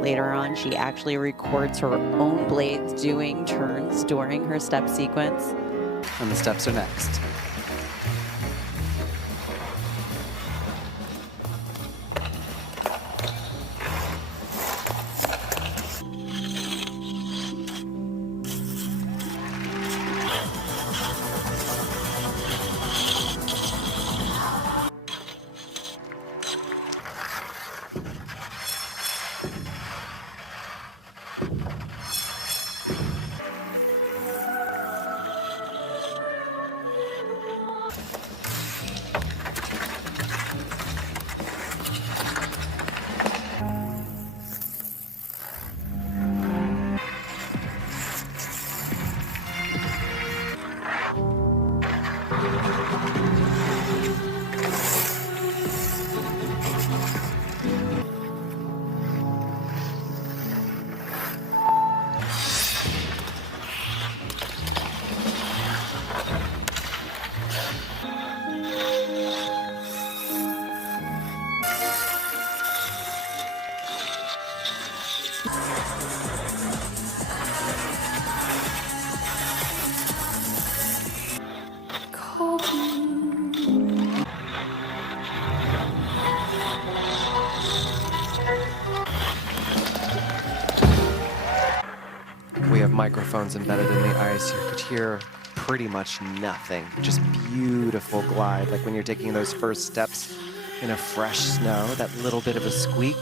Later on, she actually records her own blades doing turns during her step sequence. And the steps are next. We have microphones embedded in the ice. You could hear pretty much nothing. Just beautiful glide, like when you're taking those first steps in a fresh snow, that little bit of a squeak.